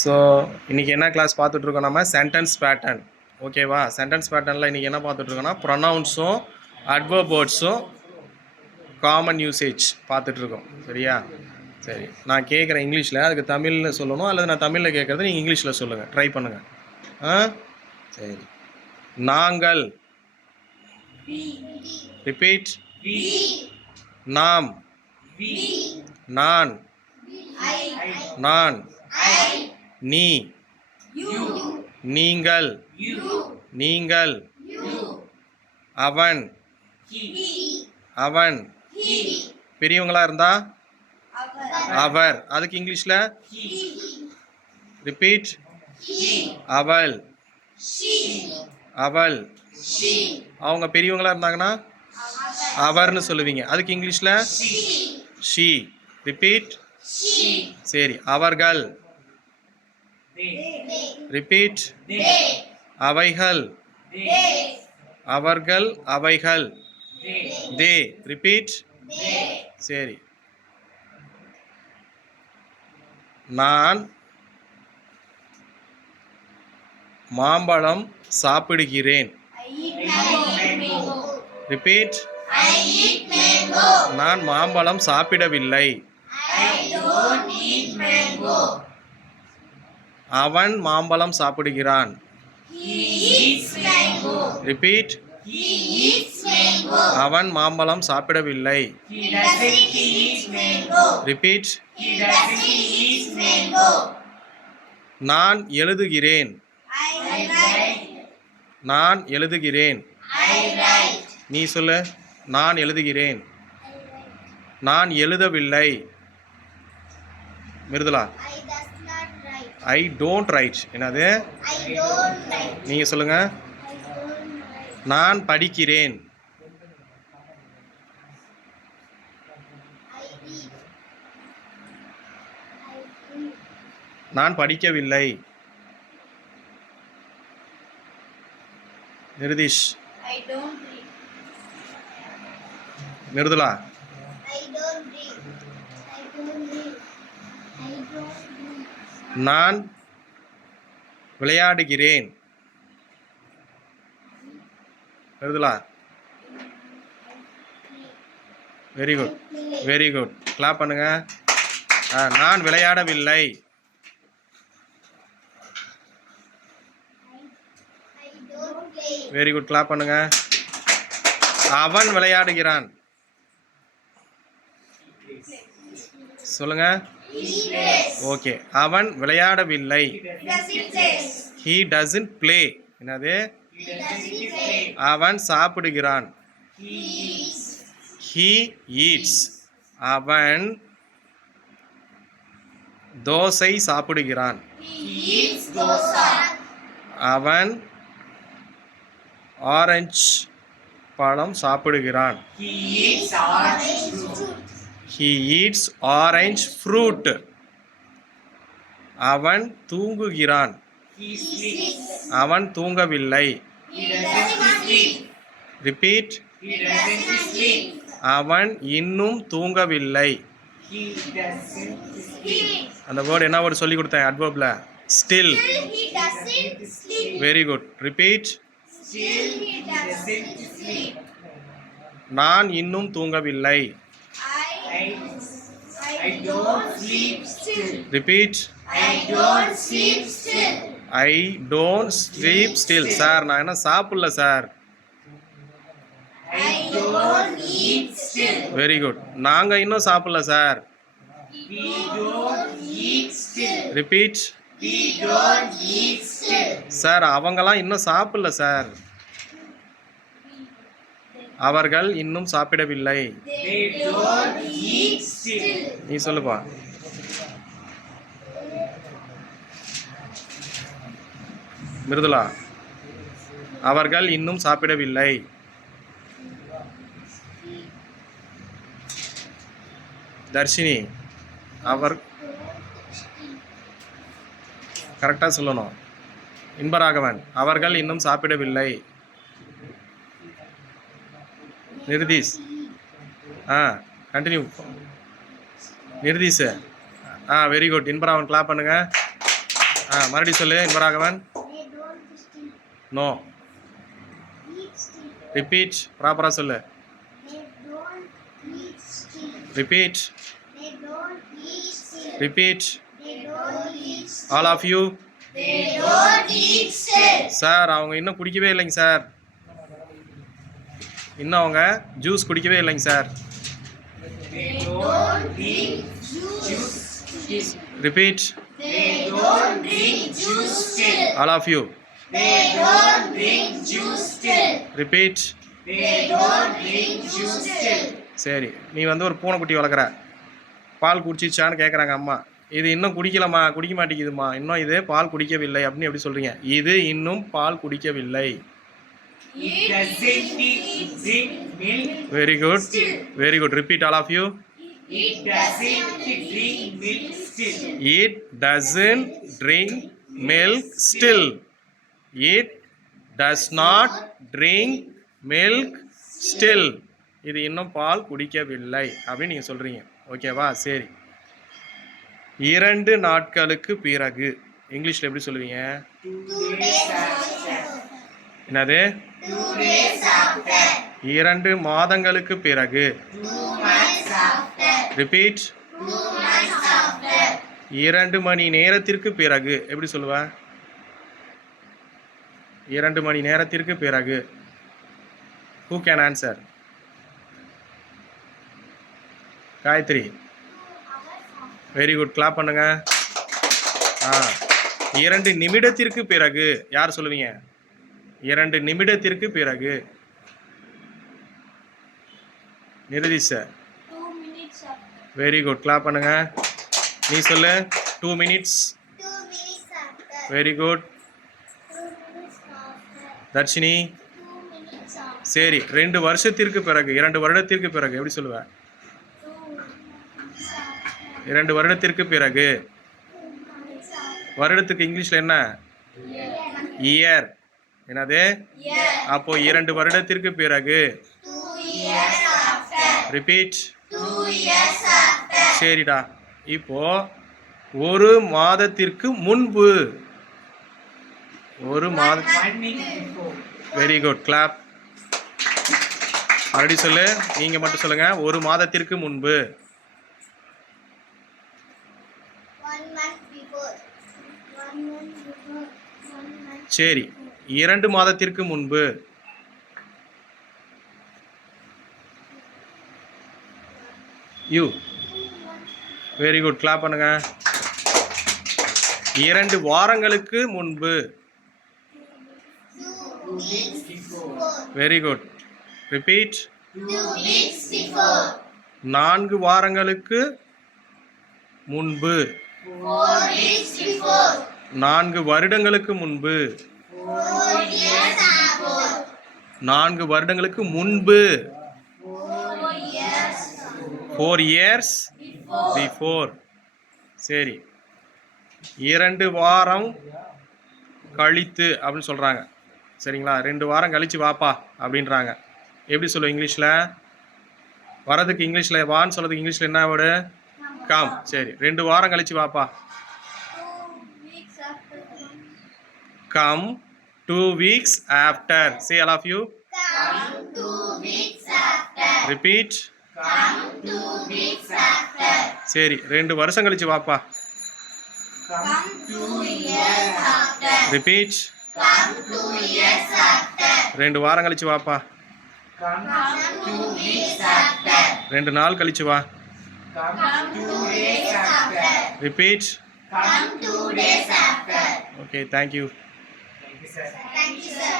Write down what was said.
So இன்றைக்கி என்ன class பார்த்துட்ருக்கோம் நம்ம சென்டென்ஸ் பேட்டர்ன். ஓகேவா? சென்டென்ஸ் பேட்டர்னில் இன்றைக்கி என்ன பார்த்துட்ருக்கோன்னா ப்ரொனவுன்ஸும் அட்வர்ப் வேர்ட்ஸும் காமன் யூசேஜ் பார்த்துட்ருக்கோம். சரியா? சரி, நான் கேட்குறேன் இங்கிலீஷில், அதுக்கு தமிழில் சொல்லணும், அல்லது நான் தமிழில் கேட்குறது நீங்கள் இங்கிலீஷில் சொல்லுங்கள். ட்ரை பண்ணுங்கள். ஆ சரி. நாங்கள். ரிப்பீட். நாம். நான். நான். நீ. நீங்கள். நீங்கள். அவன். அவன். பெரியவங்களா இருந்தா அவர். அதுக்கு இங்கிலீஷ்ல ரிப்பீட். அவள். அவள். அவங்க பெரியவங்களா இருந்தாங்கன்னா அவர்னு சொல்லுவீங்க. அதுக்கு இங்கிலீஷ்ல ஷீ. ரிப்பீட். சரி. அவர்கள். ரிப்பீட். அவைகள். அவர்கள். அவைகள். தே. ரிப்பீட். சரி. நான் மாம்பழம் சாப்பிடுகிறேன். ரிப்பீட். நான் மாம்பழம் சாப்பிடவில்லை. அவன் மாம்பழம் சாப்பிடுகிறான். ரிப்பீட். அவன் மாம்பழம் சாப்பிடவில்லை. ரிப்பீட். நான் எழுதுகிறேன். நான் எழுதுகிறேன். நீ சொல்லு. நான் எழுதுகிறேன். நான் எழுதவில்லை. மிருதுலா. I don't write. என்னது? நீங்கள் சொல்லுங்க. நான் படிக்கிறேன். நான் படிக்கவில்லை. நிருதீஷ். மிருதுலா. நான் விளையாடுகிறேன். Mridula. Very good, very good. Clap பண்ணுங்க. நான் விளையாடவில்லை. Very good. கிளாப் பண்ணுங்க. அவன் விளையாடுகிறான். சொல்லுங்க. ஓகே. அவன் விளையாடவில்லை. he doesn't play. என்னது? அவன் சாப்பிடுகிறான். he eats. அவன் தோசை சாப்பிடுகிறான். அவன் ஆரஞ்சு பழம் சாப்பிடுகிறான். he eats orange fruit. அவன் தூங்குகிறான். அவன் தூங்கவில்லை. ரிப்பீட். அவன் இன்னும் தூங்கவில்லை. அந்த வேர்டு என்ன வேர்டு சொல்லி கொடுத்தேன் அட்வர்ப்ல? ஸ்டில். Very good. ரிப்பீட். நான் இன்னும் தூங்கவில்லை. Repeat. I don't sleep still. Sir நான் என்ன சாப்பிடல சார். Very good. நாங்க இன்னும் சாப்பிடல சார். ரிப்பீட். சார் அவங்களாம் இன்னும் சாப்பிடல சார். அவர்கள் இன்னும் சாப்பிடவில்லை. நீ சொல்லுப்பா. மிருதுலா. அவர்கள் இன்னும் சாப்பிடவில்லை. தர்ஷினி. அவர் கரெக்டாக சொல்லணும். இன்பராகவன். அவர்கள் இன்னும் சாப்பிடவில்லை. Nirudheesh. Continue. Nirudheesh. Very good. Inbaraghavan clap பண்ணுங்க. மறுபடியும் சொல்லு Inbaraghavan. They don't steal. No. Eat steal. Repeat. ப்ராப்பராக சொல்லு. They don't eat steal. Repeat. They don't eat steal. Repeat. They don't eat steal. All of you. They don't eat steal. Sir அவங்க இன்னும் குடிக்கவே இல்லைங்க sir. இன்னும் அவங்க ஜூஸ் குடிக்கவே இல்லைங்க sir. They don't drink juice. Repeat. They don't drink juice still. All of you. They don't drink juice still. Repeat. They don't drink juice still. சரி, நீ வந்து ஒரு பூனைக்குட்டி வளர்க்குற. பால் குடிச்சிச்சான்னு கேட்குறாங்க அம்மா. இது இன்னும் குடிக்கலம்மா, குடிக்க மாட்டேங்குதுமா, இன்னும் இது பால் குடிக்கவில்லை அப்படின்னு எப்படி சொல்கிறீங்க? இது இன்னும் பால் குடிக்கவில்லை. It doesn't drink milk. Very good, very good. Repeat all of you. It doesn't drink milk still. It doesn't drink milk still. It does not drink milk still. இது இன்னும் பால் குடிக்கவில்லை அப்படின்னு நீங்கள் சொல்கிறீங்க. ஓகேவா? சரி. 2 நாட்களுக்கு பிறகு இங்கிலீஷில் எப்படி சொல்லுவீங்க? 2 days after. என்னது? 2 days after. 2 மாதங்களுக்கு பிறகு. 2 months after. Repeat. 2 months after. 2 மணி நேரத்திற்கு பிறகு எப்படி சொல்லுவ? 2 மணி நேரத்திற்கு பிறகு. Who can answer? Gayathri. Very good, clap பண்ணுங்க. 2 நிமிடத்திற்கு பிறகு யார் சொல்லுவீங்க? 2 நிமிடத்திற்கு பிறகு. Niruthi sir. 2 minutes after. Very good, clap பண்ணுங்க. நீ சொல்லு. 2 minutes. 2 minutes after. Very good. 2 minutes after. Dharshini. 2 minutes after. சரி, 2 வருஷத்திற்கு பிறகு, 2 வருடத்திற்கு பிறகு எப்படி சொல்லுவ? 2 months after. 2 வருடத்திற்கு பிறகு. 2 months after. வருடத்துக்கு இங்கிலீஷில் என்ன? இயர். என்னது? Year. அப்போ 2 வருடத்திற்கு பிறகு. 2 years after. Repeat. 2 years after. சரிடா. இப்போ 1 மாதத்திற்கு முன்பு. 1 மாத. Very good, clap. மறுபடியும் சொல்லு. நீங்க மட்டும் சொல்லுங்க. 1 மாதத்திற்கு முன்பு. 1 month before. 1 month before. 1 month. சரி, 2 மாதத்திற்கு முன்பு. யூ. வெரி குட், கிளாப் பண்ணுங்க. 2 வாரங்களுக்கு முன்பு. 2 weeks before. Very good. Repeat. 2 weeks before. 4 வாரங்களுக்கு முன்பு. 4 weeks before. 4 வருடங்களுக்கு முன்பு. 4 years before. 4 வருடங்களுக்கு முன்பு. 4 years 4 இயர்ஸ் before. பிஃபோர். சரி, 2 வாரம் கழித்து அப்படின்னு சொல்கிறாங்க. சரிங்களா? 2 வாரம் கழித்து வாப்பா அப்படின்றாங்க. எப்படி சொல்லுவோம் இங்கிலீஷில்? வரதுக்கு இங்கிலீஷில் வான்னு சொல்கிறதுக்கு இங்கிலீஷில் என்ன வேர்டு? கம். சரி, 2 வாரம் கழித்து வாப்பா. 2 weeks after. Come 2 weeks after. Say all of you. Come 2 weeks after. Repeat. Come 2 weeks after. சரி, 2 வருஷம் கழிச்சு வாப்பா. Come 2 years after. Repeat. Come 2 years after. 2 வாரம் கழிச்சு வாப்பா. Come 2 weeks after. 2 நாள் கழிச்சு வா. Come 2 days after. Repeat. Come 2 days after. Okay, thank you. Thank you, sir.